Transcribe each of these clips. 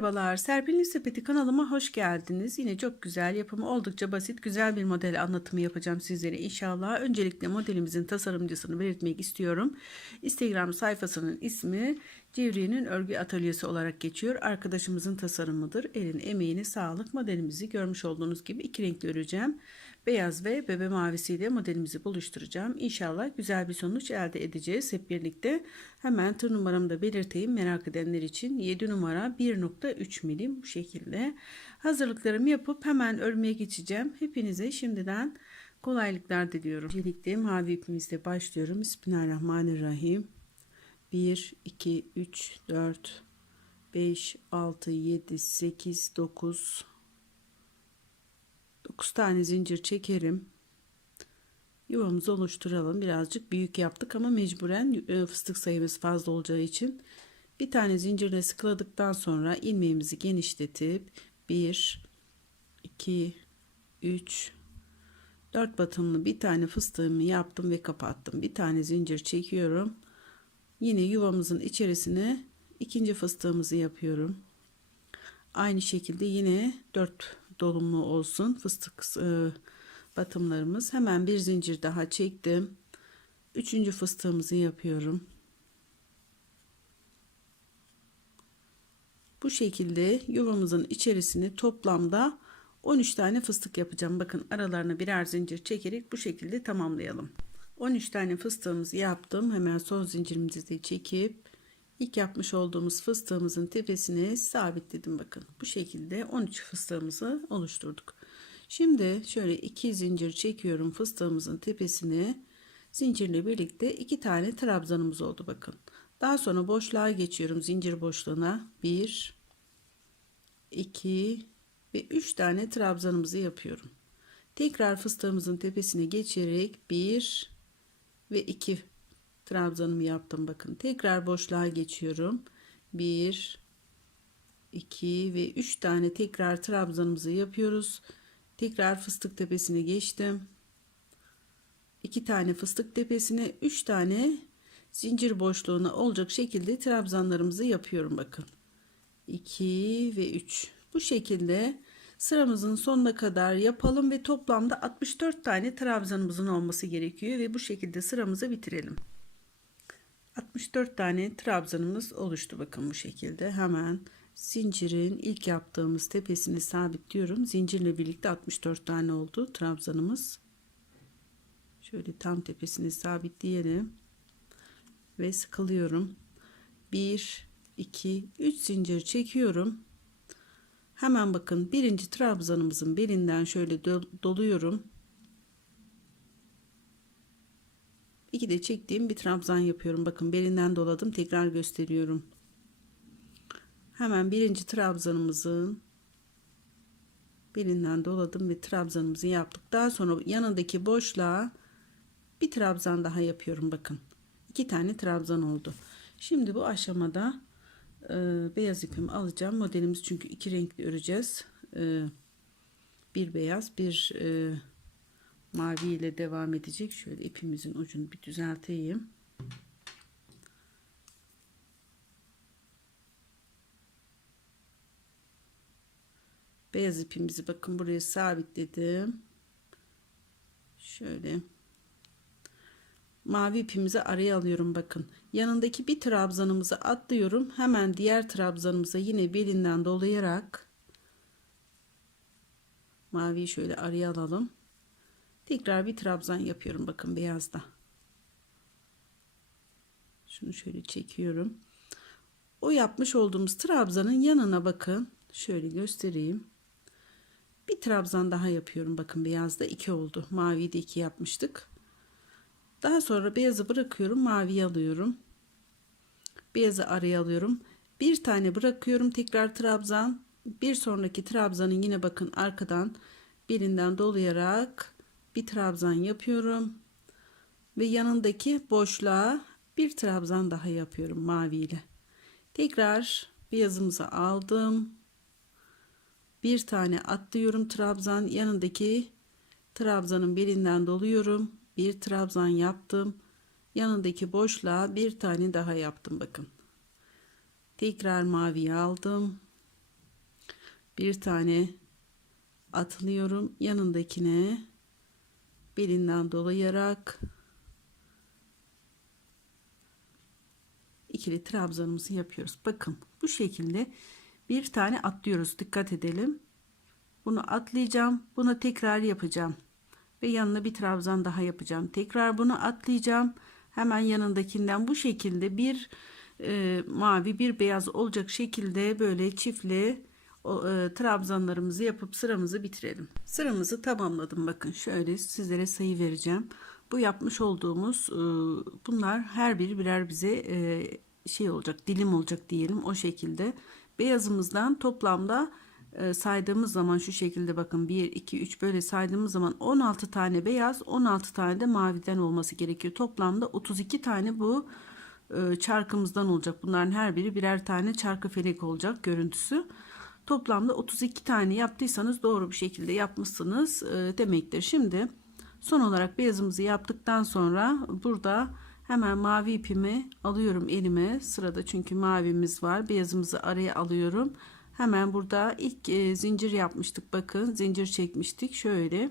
Merhabalar, Serpil'in Sepeti kanalıma hoş geldiniz. Yine çok güzel, yapımı oldukça basit, güzel bir model anlatımı yapacağım sizlere inşallah. Öncelikle modelimizin tasarımcısını belirtmek istiyorum. Instagram sayfasının ismi Cevriye'nin Örgü Atölyesi olarak geçiyor. Arkadaşımızın tasarımıdır. Elin emeğine sağlık. Modelimizi görmüş olduğunuz gibi iki renkli öreceğim. Beyaz ve bebe mavisiyle modelimizi buluşturacağım. İnşallah güzel bir sonuç elde edeceğiz hep birlikte. Hemen tır numaramı da belirteyim merak edenler için. 7 numara 1.3 milim bu şekilde. Hazırlıklarımı yapıp hemen örmeye geçeceğim. Hepinize şimdiden kolaylıklar diliyorum. Öncelikle mavi ipimizle başlıyorum. Bismillahirrahmanirrahim. 1, 2, 3, 4, 5, 6, 7, 8, 9, 9 tane zincir çekerim. Yuvamızı oluşturalım. Birazcık büyük yaptık ama mecburen e, fıstık sayımız fazla olacağı için bir tane zincirle sıkıladıktan sonra ilmeğimizi genişletip 1 2 3 4 batımlı bir tane fıstığımı yaptım ve kapattım. Bir tane zincir çekiyorum. Yine yuvamızın içerisine ikinci fıstığımızı yapıyorum. Aynı şekilde yine 4 dolumlu olsun fıstık e, batımlarımız. Hemen bir zincir daha çektim. Üçüncü fıstığımızı yapıyorum. Bu şekilde yuvamızın içerisine toplamda 13 tane fıstık yapacağım. Bakın aralarına birer zincir çekerek bu şekilde tamamlayalım. 13 tane fıstığımızı yaptım. Hemen son zincirimizi de çekip ilk yapmış olduğumuz fıstığımızın tepesine sabitledim. Bakın bu şekilde 13 fıstığımızı oluşturduk. Şimdi şöyle iki zincir çekiyorum fıstığımızın tepesine. Zincirle birlikte iki tane trabzanımız oldu bakın. Daha sonra boşluğa geçiyorum zincir boşluğuna. 1 2 ve 3 tane trabzanımızı yapıyorum. Tekrar fıstığımızın tepesine geçerek 1 ve 2 trabzanımı yaptım bakın. Tekrar boşluğa geçiyorum. 1 2 ve 3 tane tekrar trabzanımızı yapıyoruz. Tekrar fıstık tepesine geçtim. 2 tane fıstık tepesine 3 tane zincir boşluğuna olacak şekilde trabzanlarımızı yapıyorum bakın. 2 ve 3. Bu şekilde sıramızın sonuna kadar yapalım ve toplamda 64 tane trabzanımızın olması gerekiyor ve bu şekilde sıramızı bitirelim. 64 tane trabzanımız oluştu bakın bu şekilde. Hemen zincirin ilk yaptığımız tepesini sabitliyorum. Zincirle birlikte 64 tane oldu trabzanımız. Şöyle tam tepesini sabitleyelim ve sıkılıyorum. 1 2 3 zincir çekiyorum. Hemen bakın birinci trabzanımızın belinden şöyle doluyorum. İki de çektiğim bir trabzan yapıyorum. Bakın belinden doladım. Tekrar gösteriyorum. Hemen birinci trabzanımızın belinden doladım ve trabzanımızı yaptık. Daha sonra yanındaki boşluğa bir trabzan daha yapıyorum. Bakın iki tane trabzan oldu. Şimdi bu aşamada e, beyaz ipimi alacağım. Modelimiz çünkü iki renkli öreceğiz. E, bir beyaz bir e, mavi ile devam edecek. Şöyle ipimizin ucunu bir düzelteyim. Beyaz ipimizi bakın buraya sabitledim. Şöyle mavi ipimizi araya alıyorum bakın. Yanındaki bir trabzanımızı atlıyorum. Hemen diğer trabzanımıza yine belinden dolayarak maviyi şöyle araya alalım. Tekrar bir trabzan yapıyorum bakın beyazda. Şunu şöyle çekiyorum. O yapmış olduğumuz trabzanın yanına bakın. Şöyle göstereyim. Bir trabzan daha yapıyorum. Bakın beyazda iki oldu. Maviyi de iki yapmıştık. Daha sonra beyazı bırakıyorum. Maviyi alıyorum. Beyazı araya alıyorum. Bir tane bırakıyorum. Tekrar trabzan. Bir sonraki trabzanın yine bakın arkadan birinden dolayarak bir trabzan yapıyorum ve yanındaki boşluğa bir trabzan daha yapıyorum mavi ile. Tekrar beyazımızı aldım. Bir tane atlıyorum trabzan yanındaki trabzanın birinden doluyorum. Bir trabzan yaptım. Yanındaki boşluğa bir tane daha yaptım bakın. Tekrar maviyi aldım. bir tane atlıyorum yanındakine belinden dolayarak ikili trabzanımızı yapıyoruz. Bakın bu şekilde bir tane atlıyoruz. Dikkat edelim. Bunu atlayacağım. Bunu tekrar yapacağım. Ve yanına bir trabzan daha yapacağım. Tekrar bunu atlayacağım. Hemen yanındakinden bu şekilde bir e, mavi bir beyaz olacak şekilde böyle çiftli e, trabzanlarımızı yapıp sıramızı bitirelim. Sıramızı tamamladım. Bakın şöyle sizlere sayı vereceğim. Bu yapmış olduğumuz e, bunlar her biri birer bize e, şey olacak dilim olacak diyelim o şekilde. Beyazımızdan toplamda e, saydığımız zaman şu şekilde bakın 1 2 3 böyle saydığımız zaman 16 tane beyaz 16 tane de maviden olması gerekiyor. Toplamda 32 tane bu e, çarkımızdan olacak. Bunların her biri birer tane çarkı felek olacak görüntüsü. Toplamda 32 tane yaptıysanız doğru bir şekilde yapmışsınız e, demektir. Şimdi son olarak beyazımızı yaptıktan sonra burada hemen mavi ipimi alıyorum elime. Sırada çünkü mavimiz var. Beyazımızı araya alıyorum. Hemen burada ilk e, zincir yapmıştık. Bakın zincir çekmiştik. Şöyle.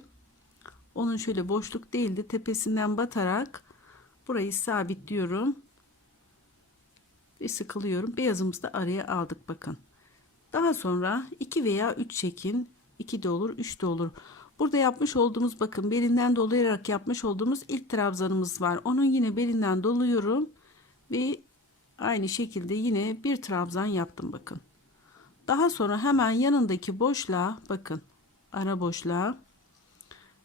Onun şöyle boşluk değildi tepesinden batarak burayı sabitliyorum. Ve sıkılıyorum. Beyazımızı da araya aldık. Bakın daha sonra 2 veya 3 çekin 2 de olur 3 de olur Burada yapmış olduğumuz bakın belinden dolayarak yapmış olduğumuz ilk trabzanımız var. Onun yine belinden doluyorum ve aynı şekilde yine bir trabzan yaptım bakın. Daha sonra hemen yanındaki boşluğa bakın ara boşluğa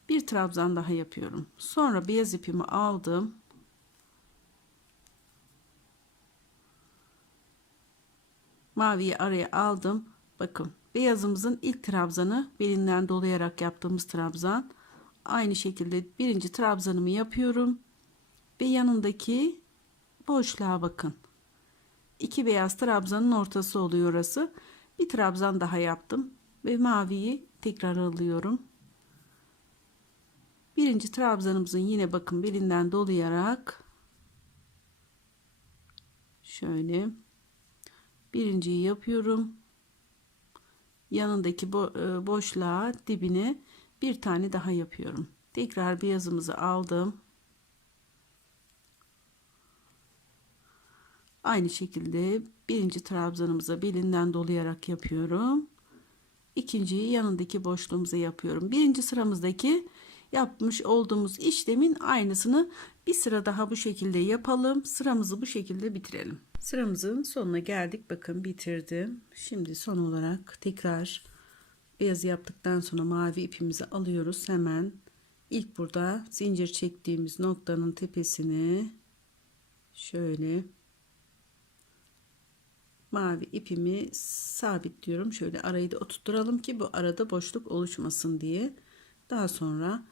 bir trabzan daha yapıyorum. Sonra beyaz ipimi aldım. Maviyi araya aldım. Bakın beyazımızın ilk trabzanı belinden dolayarak yaptığımız trabzan. Aynı şekilde birinci trabzanımı yapıyorum. Ve yanındaki boşluğa bakın. İki beyaz trabzanın ortası oluyor orası. Bir trabzan daha yaptım. Ve maviyi tekrar alıyorum. Birinci trabzanımızın yine bakın belinden dolayarak şöyle birinciyi yapıyorum yanındaki e, boşluğa dibine bir tane daha yapıyorum. Tekrar beyazımızı aldım. Aynı şekilde birinci trabzanımıza belinden dolayarak yapıyorum. İkinciyi yanındaki boşluğumuza yapıyorum. Birinci sıramızdaki yapmış olduğumuz işlemin aynısını bir sıra daha bu şekilde yapalım. Sıramızı bu şekilde bitirelim. Sıramızın sonuna geldik. Bakın bitirdim. Şimdi son olarak tekrar beyaz yaptıktan sonra mavi ipimizi alıyoruz. Hemen ilk burada zincir çektiğimiz noktanın tepesine şöyle mavi ipimi sabitliyorum. Şöyle arayı da oturtturalım ki bu arada boşluk oluşmasın diye. Daha sonra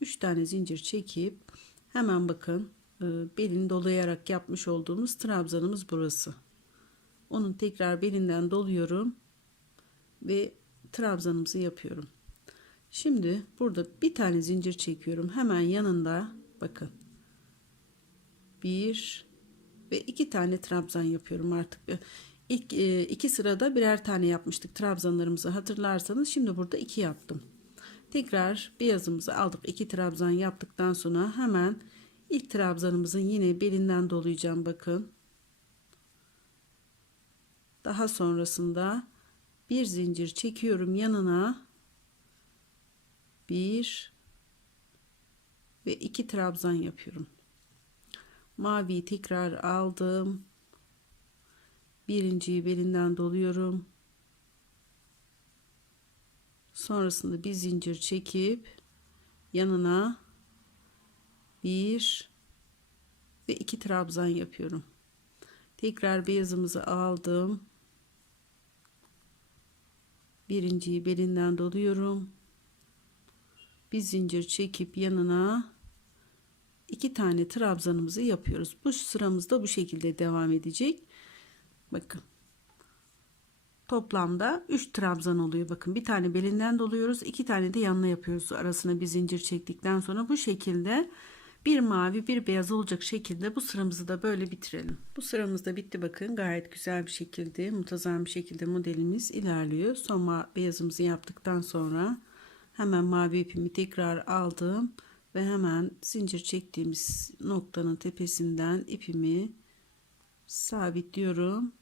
3 tane zincir çekip hemen bakın belini dolayarak yapmış olduğumuz trabzanımız burası. Onun tekrar belinden doluyorum ve trabzanımızı yapıyorum. Şimdi burada bir tane zincir çekiyorum. Hemen yanında bakın. Bir ve iki tane trabzan yapıyorum artık. İlk e, iki sırada birer tane yapmıştık trabzanlarımızı hatırlarsanız. Şimdi burada iki yaptım. Tekrar beyazımızı aldık. iki trabzan yaptıktan sonra hemen ilk trabzanımızın yine belinden dolayacağım bakın. Daha sonrasında bir zincir çekiyorum yanına. Bir ve iki trabzan yapıyorum. Maviyi tekrar aldım. Birinciyi belinden doluyorum. Sonrasında bir zincir çekip yanına bir ve iki trabzan yapıyorum. Tekrar beyazımızı aldım. Birinciyi belinden doluyorum. Bir zincir çekip yanına iki tane trabzanımızı yapıyoruz. Bu sıramızda bu şekilde devam edecek. Bakın. Toplamda 3 trabzan oluyor. Bakın bir tane belinden doluyoruz. iki tane de yanına yapıyoruz. Arasına bir zincir çektikten sonra bu şekilde bir mavi bir beyaz olacak şekilde bu sıramızı da böyle bitirelim. Bu sıramız da bitti bakın gayet güzel bir şekilde muntazam bir şekilde modelimiz ilerliyor. Son beyazımızı yaptıktan sonra hemen mavi ipimi tekrar aldım ve hemen zincir çektiğimiz noktanın tepesinden ipimi sabitliyorum.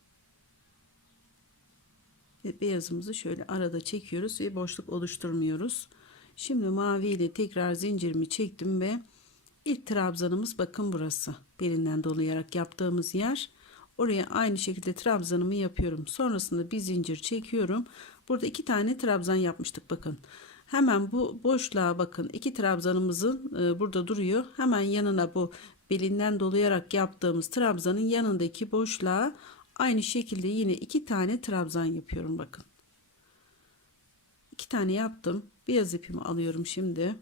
Ve beyazımızı şöyle arada çekiyoruz ve boşluk oluşturmuyoruz. Şimdi mavi ile tekrar zincirimi çektim ve ilk trabzanımız bakın burası. Belinden dolayarak yaptığımız yer. Oraya aynı şekilde trabzanımı yapıyorum. Sonrasında bir zincir çekiyorum. Burada iki tane trabzan yapmıştık bakın. Hemen bu boşluğa bakın. iki trabzanımızın e, burada duruyor. Hemen yanına bu belinden dolayarak yaptığımız trabzanın yanındaki boşluğa aynı şekilde yine iki tane trabzan yapıyorum bakın. İki tane yaptım. Beyaz ipimi alıyorum şimdi.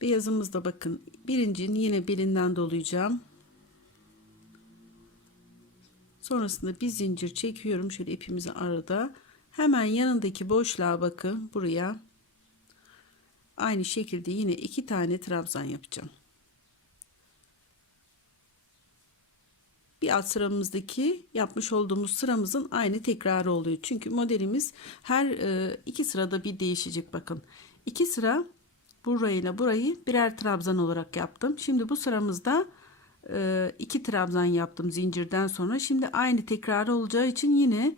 Beyazımızda bakın birincinin yine belinden dolayacağım. Sonrasında bir zincir çekiyorum. Şöyle ipimizi arada. Hemen yanındaki boşluğa bakın buraya. Aynı şekilde yine iki tane trabzan yapacağım. bir alt sıramızdaki yapmış olduğumuz sıramızın aynı tekrarı oluyor. Çünkü modelimiz her e, iki sırada bir değişecek bakın. İki sıra burayla burayı birer trabzan olarak yaptım. Şimdi bu sıramızda e, iki trabzan yaptım zincirden sonra. Şimdi aynı tekrarı olacağı için yine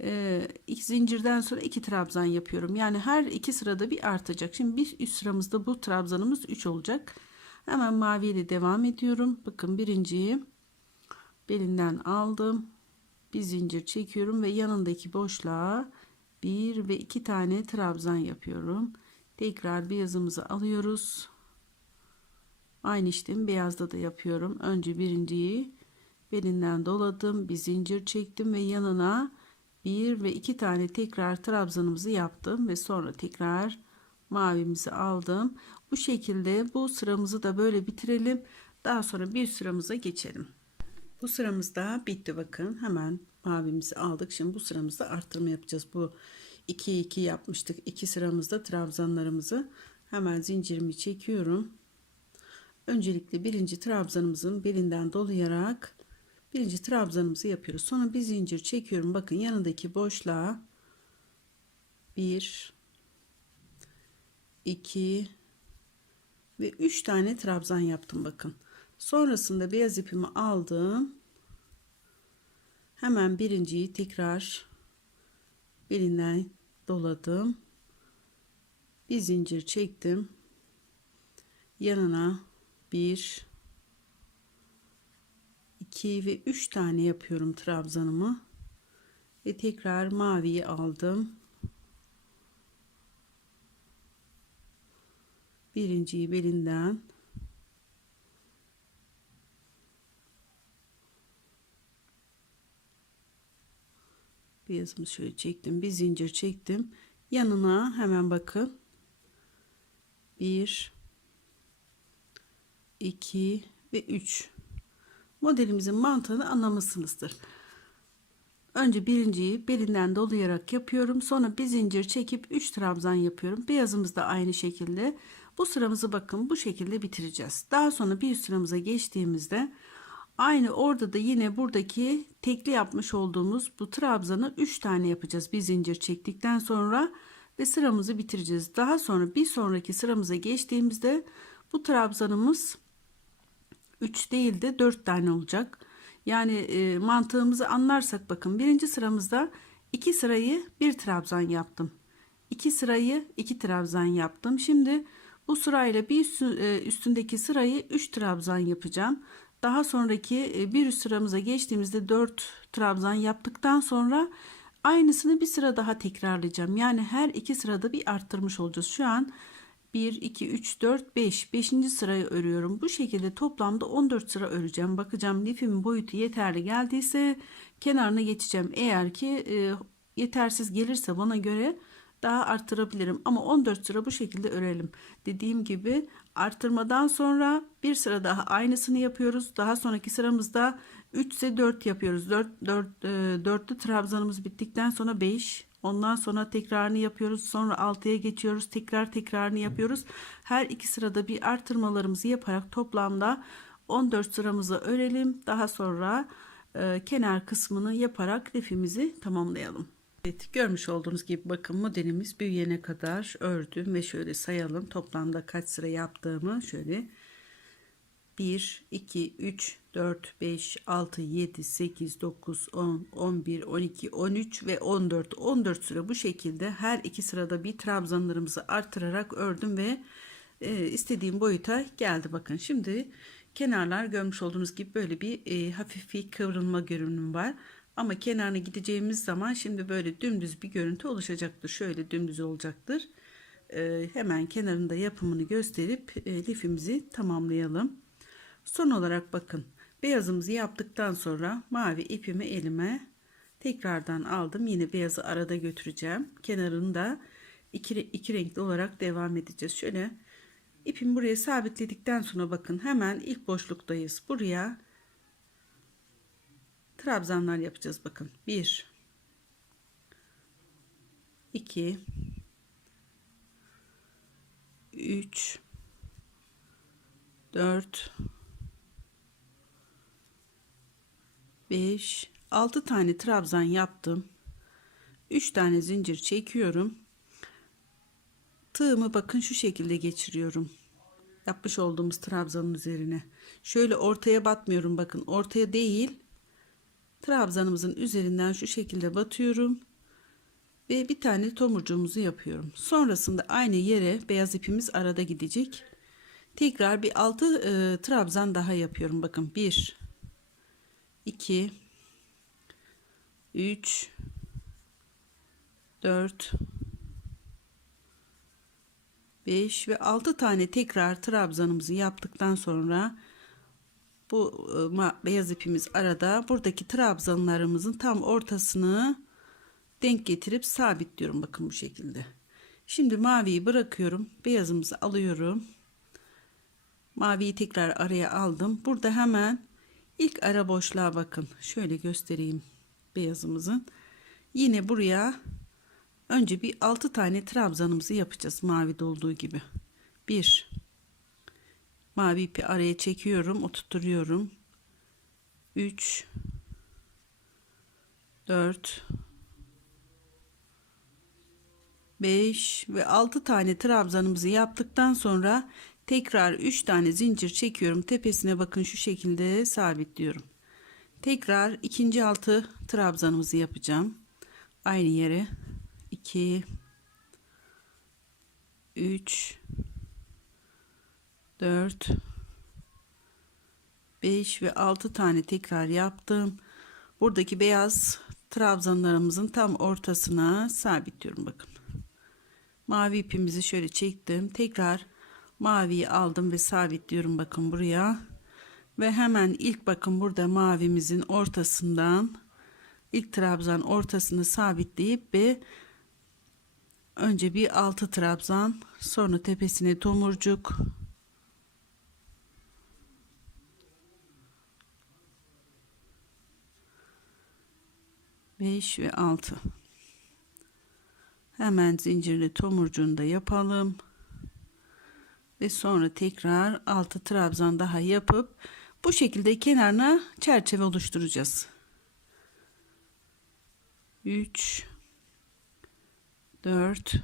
e, iki zincirden sonra iki trabzan yapıyorum. Yani her iki sırada bir artacak. Şimdi bir üst sıramızda bu trabzanımız 3 olacak. Hemen maviyle devam ediyorum. Bakın birinciyi belinden aldım. Bir zincir çekiyorum ve yanındaki boşluğa bir ve iki tane trabzan yapıyorum. Tekrar beyazımızı alıyoruz. Aynı işlemi beyazda da yapıyorum. Önce birinciyi belinden doladım. Bir zincir çektim ve yanına bir ve iki tane tekrar trabzanımızı yaptım ve sonra tekrar mavimizi aldım. Bu şekilde bu sıramızı da böyle bitirelim. Daha sonra bir sıramıza geçelim. Bu sıramızda bitti bakın. Hemen mavimizi aldık. Şimdi bu sıramızda arttırma yapacağız. Bu 2 2 yapmıştık. 2 sıramızda trabzanlarımızı hemen zincirimi çekiyorum. Öncelikle birinci trabzanımızın belinden dolayarak birinci trabzanımızı yapıyoruz. Sonra bir zincir çekiyorum. Bakın yanındaki boşluğa 1 2 ve 3 tane trabzan yaptım bakın. Sonrasında beyaz ipimi aldım. Hemen birinciyi tekrar belinden doladım. Bir zincir çektim. Yanına bir, iki ve üç tane yapıyorum trabzanımı. Ve tekrar maviyi aldım. Birinciyi belinden beyazımı şöyle çektim bir zincir çektim. Yanına hemen bakın. 1 2 ve 3 modelimizin mantığını anlamışsınızdır. Önce birinciyi belinden dolayarak yapıyorum. Sonra bir zincir çekip 3 trabzan yapıyorum. Beyazımız da aynı şekilde. Bu sıramızı bakın bu şekilde bitireceğiz. Daha sonra bir sıramıza geçtiğimizde Aynı orada da yine buradaki tekli yapmış olduğumuz bu trabzanı 3 tane yapacağız. Bir zincir çektikten sonra ve sıramızı bitireceğiz. Daha sonra bir sonraki sıramıza geçtiğimizde bu trabzanımız 3 değil de 4 tane olacak. Yani e, mantığımızı anlarsak bakın birinci sıramızda 2 sırayı bir trabzan yaptım. 2 sırayı 2 trabzan yaptım. Şimdi bu sırayla bir e, üstündeki sırayı 3 trabzan yapacağım. Daha sonraki e, bir üst sıramıza geçtiğimizde 4 trabzan yaptıktan sonra aynısını bir sıra daha tekrarlayacağım. Yani her iki sırada bir arttırmış olacağız. Şu an 1, 2, 3, 4, 5. 5. sırayı örüyorum. Bu şekilde toplamda 14 sıra öreceğim. Bakacağım lifimin boyutu yeterli geldiyse kenarına geçeceğim. Eğer ki e, yetersiz gelirse bana göre daha arttırabilirim. Ama 14 sıra bu şekilde örelim. Dediğim gibi arttırmadan sonra bir sıra daha aynısını yapıyoruz. Daha sonraki sıramızda 3 ise 4 yapıyoruz. 4, 4, e, 4'lü trabzanımız bittikten sonra 5, Ondan sonra tekrarını yapıyoruz. Sonra 6'ya geçiyoruz. Tekrar tekrarını yapıyoruz. Her iki sırada bir artırmalarımızı yaparak toplamda 14 sıramızı örelim. Daha sonra e, kenar kısmını yaparak lifimizi tamamlayalım. Evet, görmüş olduğunuz gibi bakın modelimiz büyüyene kadar ördüm ve şöyle sayalım. Toplamda kaç sıra yaptığımı şöyle. 1 2 3 4 5 6 7 8 9 10 11 12 13 ve 14 14 sıra bu şekilde her iki sırada bir trabzanlarımızı arttırarak ördüm ve e, istediğim boyuta geldi. Bakın şimdi kenarlar görmüş olduğunuz gibi böyle bir e, hafif bir kıvrılma görünüm var ama kenarına gideceğimiz zaman şimdi böyle dümdüz bir görüntü oluşacaktır. Şöyle dümdüz olacaktır. Ee, hemen kenarında yapımını gösterip e, lifimizi tamamlayalım. Son olarak bakın beyazımızı yaptıktan sonra mavi ipimi elime tekrardan aldım. Yine beyazı arada götüreceğim. Kenarını da iki, iki renkli olarak devam edeceğiz. Şöyle ipimi buraya sabitledikten sonra bakın hemen ilk boşluktayız. Buraya trabzanlar yapacağız bakın. 1 2 3 4 5 6 tane trabzan yaptım. 3 tane zincir çekiyorum. Tığımı bakın şu şekilde geçiriyorum. Yapmış olduğumuz trabzanın üzerine. Şöyle ortaya batmıyorum bakın. Ortaya değil trabzanımızın üzerinden şu şekilde batıyorum ve bir tane tomurcuğumuzu yapıyorum. Sonrasında aynı yere beyaz ipimiz arada gidecek. Tekrar bir altı e, trabzan daha yapıyorum. Bakın 1 2 3 4 5 ve 6 tane tekrar trabzanımızı yaptıktan sonra bu e, beyaz ipimiz arada. Buradaki trabzanlarımızın tam ortasını denk getirip sabitliyorum. Bakın bu şekilde. Şimdi maviyi bırakıyorum. Beyazımızı alıyorum. Maviyi tekrar araya aldım. Burada hemen ilk ara boşluğa bakın. Şöyle göstereyim beyazımızın. Yine buraya önce bir 6 tane trabzanımızı yapacağız mavi olduğu gibi. 1 mavi ipi araya çekiyorum oturtuyorum. 3 4 5 ve 6 tane trabzanımızı yaptıktan sonra tekrar 3 tane zincir çekiyorum. Tepesine bakın şu şekilde sabitliyorum. Tekrar ikinci altı trabzanımızı yapacağım. Aynı yere. 2 3 4 5 ve 6 tane tekrar yaptım. Buradaki beyaz trabzanlarımızın tam ortasına sabitliyorum bakın. Mavi ipimizi şöyle çektim. Tekrar maviyi aldım ve sabitliyorum bakın buraya. Ve hemen ilk bakın burada mavimizin ortasından ilk trabzan ortasını sabitleyip ve önce bir altı trabzan sonra tepesine tomurcuk 5 ve 6 hemen zincirli tomurcuğunu da yapalım. Ve sonra tekrar 6 trabzan daha yapıp bu şekilde kenarına çerçeve oluşturacağız. 3 4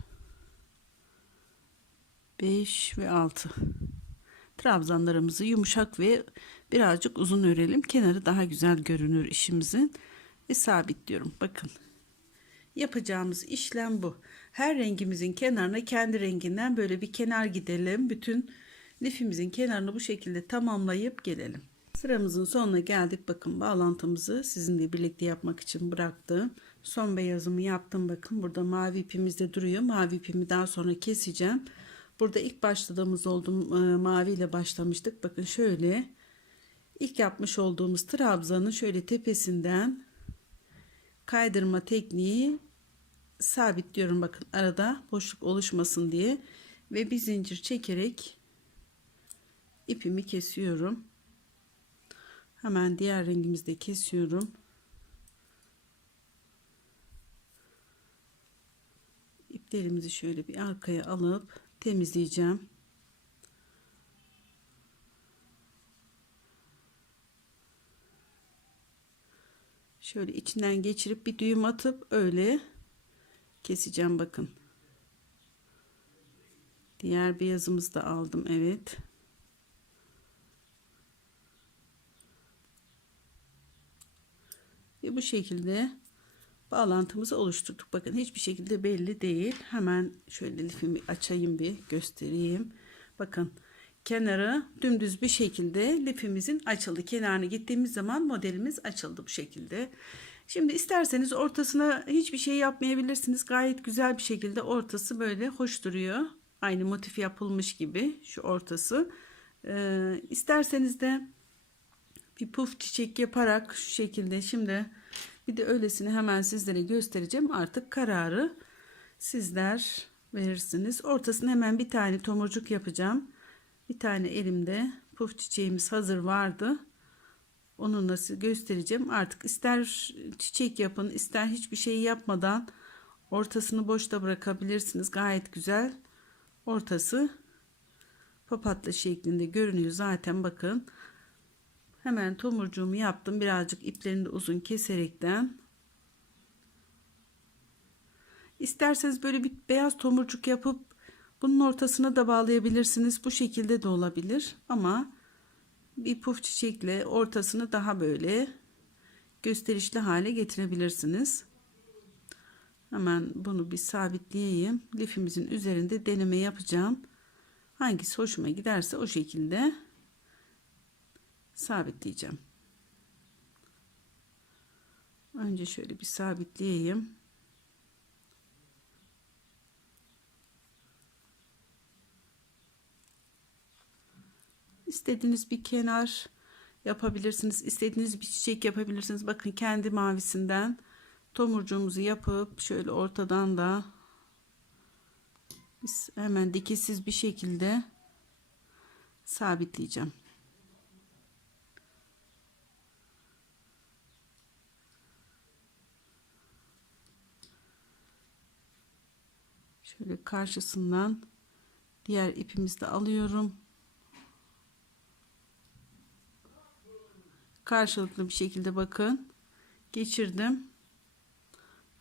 5 ve 6 trabzanlarımızı yumuşak ve birazcık uzun örelim. Kenarı daha güzel görünür işimizin ve sabitliyorum. Bakın. Yapacağımız işlem bu. Her rengimizin kenarına kendi renginden böyle bir kenar gidelim. Bütün lifimizin kenarını bu şekilde tamamlayıp gelelim. Sıramızın sonuna geldik. Bakın bağlantımızı sizinle birlikte yapmak için bıraktım. Son beyazımı yaptım. Bakın burada mavi ipimiz de duruyor. Mavi ipimi daha sonra keseceğim. Burada ilk başladığımız olduğum e, mavi ile başlamıştık. Bakın şöyle ilk yapmış olduğumuz trabzanın şöyle tepesinden kaydırma tekniği sabitliyorum bakın arada boşluk oluşmasın diye. Ve bir zincir çekerek ipimi kesiyorum. Hemen diğer rengimizde kesiyorum. Derimizi şöyle bir arkaya alıp temizleyeceğim. Şöyle içinden geçirip bir düğüm atıp öyle keseceğim bakın. Diğer beyazımızı da aldım evet. Ve bu şekilde bağlantımızı oluşturduk. Bakın hiçbir şekilde belli değil. Hemen şöyle lifimi açayım bir göstereyim. Bakın kenarı dümdüz bir şekilde lifimizin açıldı. Kenarına gittiğimiz zaman modelimiz açıldı bu şekilde. Şimdi isterseniz ortasına hiçbir şey yapmayabilirsiniz. Gayet güzel bir şekilde ortası böyle hoş duruyor. Aynı motif yapılmış gibi şu ortası. Ee, isterseniz de bir puf çiçek yaparak şu şekilde şimdi bir de öylesini hemen sizlere göstereceğim. Artık kararı sizler verirsiniz. Ortasına hemen bir tane tomurcuk yapacağım. Bir tane elimde puf çiçeğimiz hazır vardı. Onunla size göstereceğim. Artık ister çiçek yapın ister hiçbir şey yapmadan ortasını boşta bırakabilirsiniz. Gayet güzel. Ortası papatya şeklinde görünüyor zaten bakın. Hemen tomurcuğumu yaptım. Birazcık iplerini de uzun keserekten. İsterseniz böyle bir beyaz tomurcuk yapıp bunun ortasına da bağlayabilirsiniz. Bu şekilde de olabilir. Ama bir puf çiçekle ortasını daha böyle gösterişli hale getirebilirsiniz. Hemen bunu bir sabitleyeyim. Lifimizin üzerinde deneme yapacağım. Hangisi hoşuma giderse o şekilde sabitleyeceğim. Önce şöyle bir sabitleyeyim. İstediğiniz bir kenar yapabilirsiniz. İstediğiniz bir çiçek yapabilirsiniz. Bakın kendi mavisinden tomurcuğumuzu yapıp şöyle ortadan da biz hemen dikişsiz bir şekilde sabitleyeceğim. Şöyle karşısından diğer ipimizi de alıyorum. Karşılıklı bir şekilde bakın geçirdim.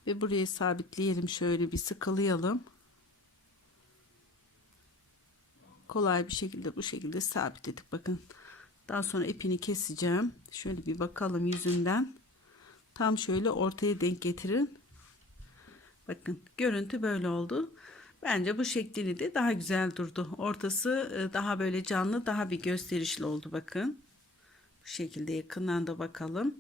Ve burayı sabitleyelim şöyle bir sıkılayalım. Kolay bir şekilde bu şekilde sabitledik bakın. Daha sonra ipini keseceğim. Şöyle bir bakalım yüzünden. Tam şöyle ortaya denk getirin. Bakın görüntü böyle oldu. Bence bu şeklini de daha güzel durdu. Ortası e, daha böyle canlı, daha bir gösterişli oldu bakın. Şekilde yakından da bakalım.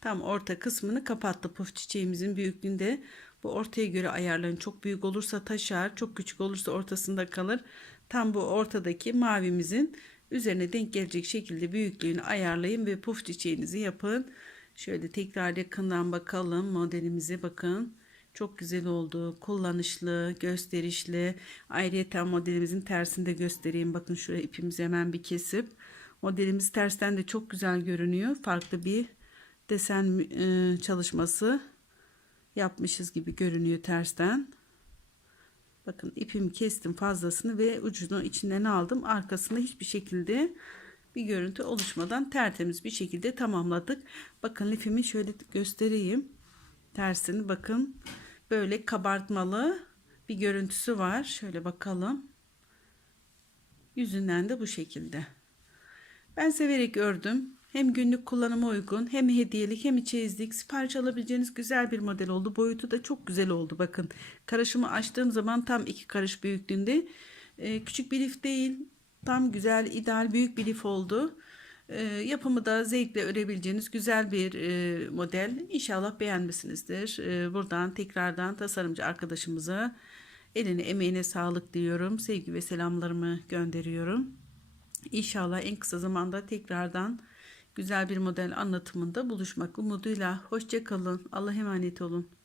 Tam orta kısmını kapattı puf çiçeğimizin büyüklüğünde. Bu ortaya göre ayarlayın. Çok büyük olursa taşar, çok küçük olursa ortasında kalır. Tam bu ortadaki mavimizin üzerine denk gelecek şekilde büyüklüğünü ayarlayın ve puf çiçeğinizi yapın. Şöyle tekrar yakından bakalım modelimize bakın. Çok güzel oldu. Kullanışlı, gösterişli. Ayrıca modelimizin tersini de göstereyim. Bakın şuraya ipimizi hemen bir kesip. Modelimiz tersten de çok güzel görünüyor. Farklı bir desen e, çalışması yapmışız gibi görünüyor tersten. Bakın ipimi kestim fazlasını ve ucunu içinden aldım. Arkasında hiçbir şekilde bir görüntü oluşmadan tertemiz bir şekilde tamamladık. Bakın lifimi şöyle göstereyim. Tersini bakın böyle kabartmalı bir görüntüsü var. Şöyle bakalım. Yüzünden de bu şekilde. Ben severek ördüm. Hem günlük kullanıma uygun hem hediyelik hem çeyizlik sipariş alabileceğiniz güzel bir model oldu. Boyutu da çok güzel oldu bakın. Karışımı açtığım zaman tam iki karış büyüklüğünde. Ee, küçük bir lif değil. Tam güzel ideal büyük bir lif oldu. Ee, yapımı da zevkle örebileceğiniz güzel bir e, model. İnşallah beğenmişsinizdir. Ee, buradan tekrardan tasarımcı arkadaşımıza eline emeğine sağlık diyorum. Sevgi ve selamlarımı gönderiyorum. İnşallah en kısa zamanda tekrardan güzel bir model anlatımında buluşmak umuduyla. Hoşçakalın. Allah emanet olun.